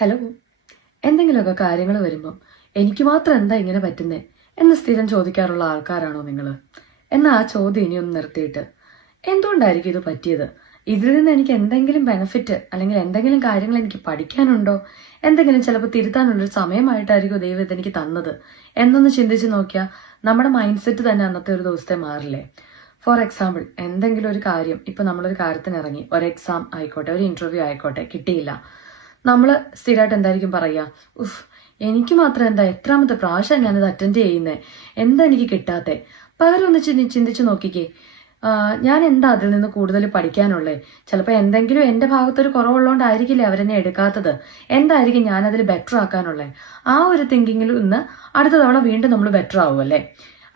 Hello. എന്തെങ്കിലുമൊക്കെ കാര്യങ്ങൾ വരുമ്പം എനിക്ക് മാത്രം എന്താ ഇങ്ങനെ പറ്റുന്നേ എന്ന് സ്ഥിരം ചോദിക്കാറുള്ള ആൾക്കാരാണോ നിങ്ങൾ? എന്നാൽ ആ ചോദ്യം ഇനിയൊന്ന് നിർത്തിയിട്ട് എന്തുകൊണ്ടായിരിക്കും ഇത് പറ്റിയത്, ഇതിൽ നിന്ന് എനിക്ക് എന്തെങ്കിലും ബെനിഫിറ്റ് അല്ലെങ്കിൽ എന്തെങ്കിലും കാര്യങ്ങൾ എനിക്ക് പഠിക്കാനുണ്ടോ, എന്തെങ്കിലും ചിലപ്പോൾ തിരുത്താനുള്ളൊരു സമയമായിട്ടായിരിക്കും ദൈവം ഇതെനിക്ക് തന്നത് എന്നൊന്ന് ചിന്തിച്ച് നോക്കിയാൽ നമ്മുടെ മൈൻഡ് സെറ്റ് തന്നെ അന്നത്തെ ഒരു ദിവസത്തെ മാറില്ലേ? ഫോർ എക്സാമ്പിൾ, എന്തെങ്കിലും ഒരു കാര്യം, ഇപ്പം നമ്മളൊരു കാര്യത്തിന് ഇറങ്ങി, ഒരു എക്സാം ആയിക്കോട്ടെ, ഒരു ഇന്റർവ്യൂ ആയിക്കോട്ടെ, കിട്ടിയില്ല. നമ്മൾ സ്ഥിരമായിട്ട് എന്തായിരിക്കും പറയുക, ഉഫ് എനിക്ക് മാത്രം എന്താ എത്രാമത്തെ പ്രാവശ്യം ഞാനത് അറ്റൻഡ് ചെയ്യുന്നേ, എന്താ എനിക്ക് കിട്ടാത്തേ? പകരം ഒന്ന് ചിന്തിച്ചു നോക്കിക്കേ, ഞാൻ എന്താ അതിൽ നിന്ന് കൂടുതൽ പഠിക്കാനുള്ളേ? ചിലപ്പോൾ എന്തെങ്കിലും എൻ്റെ ഭാഗത്തൊരു കുറവുള്ളതുകൊണ്ടായിരിക്കില്ലേ അവരെന്നെ എടുക്കാത്തത്, എന്തായിരിക്കും ഞാനതിൽ ബെറ്റർ ആക്കാനുള്ളത്? ആ ഒരു തിങ്കിങ്ങിൽ നിന്ന് അടുത്ത തവണ വീണ്ടും നമ്മൾ ബെറ്റർ ആവും അല്ലേ?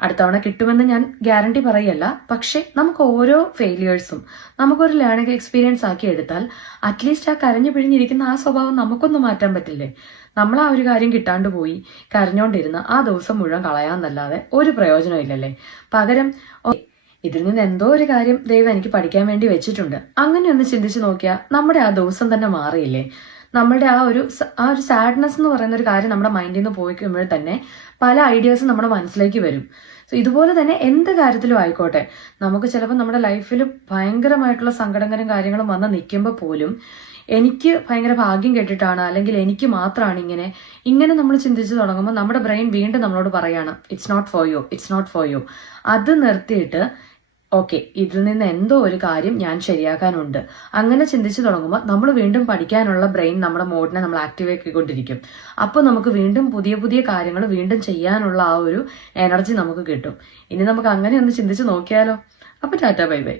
അടുത്ത തവണ കിട്ടുമെന്ന് ഞാൻ ഗ്യാരണ്ടി പറയല്ല, പക്ഷെ നമുക്ക് ഓരോ ഫെയിലിയേഴ്സും നമുക്കൊരു ലേണിംഗ് എക്സ്പീരിയൻസ് ആക്കി എടുത്താൽ അറ്റ്ലീസ്റ്റ് ആ കരഞ്ഞു പിഴിഞ്ഞിരിക്കുന്ന ആ സ്വഭാവം നമുക്കൊന്നും മാറ്റാൻ പറ്റില്ലേ? നമ്മൾ ആ ഒരു കാര്യം കിട്ടാണ്ട് പോയി കരഞ്ഞോണ്ടിരുന്ന് ആ ദിവസം മുഴുവൻ കളയാന്നല്ലാതെ ഒരു പ്രയോജനം ഇല്ലല്ലേ? പകരം ഇതിൽ നിന്ന് എന്തോ ഒരു കാര്യം ദൈവം എനിക്ക് പഠിക്കാൻ വേണ്ടി വെച്ചിട്ടുണ്ട്, അങ്ങനെ ഒന്ന് ചിന്തിച്ചു നോക്കിയാൽ നമ്മുടെ ആ ദിവസം തന്നെ മാറിയില്ലേ? നമ്മളുടെ ആ ഒരു സാഡ്നെസ് എന്ന് പറയുന്ന ഒരു കാര്യം നമ്മുടെ മൈൻഡിൽ നിന്ന് പോയി കഴിയുമ്പോൾ തന്നെ പല ഐഡിയാസും നമ്മുടെ മനസ്സിലേക്ക് വരും. സോ ഇതുപോലെ തന്നെ എന്ത് കാര്യത്തിലും ആയിക്കോട്ടെ, നമുക്ക് ചിലപ്പോൾ നമ്മുടെ ലൈഫിൽ ഭയങ്കരമായിട്ടുള്ള സങ്കടങ്ങളും കാര്യങ്ങളും വന്ന് നിൽക്കുമ്പോൾ പോലും എനിക്ക് ഭയങ്കര ഭാഗ്യം കെട്ടിട്ടാണ്, അല്ലെങ്കിൽ എനിക്ക് മാത്രമാണ് ഇങ്ങനെ നമ്മൾ ചിന്തിച്ചു തുടങ്ങുമ്പോൾ നമ്മുടെ ബ്രെയിൻ വീണ്ടും നമ്മളോട് പറയാണ് it's not for you, it's not for you. അത് നിർത്തിയിട്ട് ഓക്കെ, ഇതിൽ നിന്ന് എന്തോ ഒരു കാര്യം ഞാൻ ശരിയാക്കാനുണ്ട്, അങ്ങനെ ചിന്തിച്ചു തുടങ്ങുമ്പോൾ നമ്മൾ വീണ്ടും പഠിക്കാനുള്ള ബ്രെയിൻ നമ്മുടെ മോഡിനെ നമ്മൾ ആക്റ്റീവ് ആക്കിക്കൊണ്ടിരിക്കും. അപ്പോൾ നമുക്ക് വീണ്ടും പുതിയ പുതിയ കാര്യങ്ങൾ വീണ്ടും ചെയ്യാനുള്ള ആ ഒരു എനർജി നമുക്ക് കിട്ടും. ഇനി നമുക്ക് അങ്ങനെ ഒന്ന് ചിന്തിച്ച് നോക്കിയാലോ? അപ്പോൾ ടാറ്റാ ബൈ ബൈ.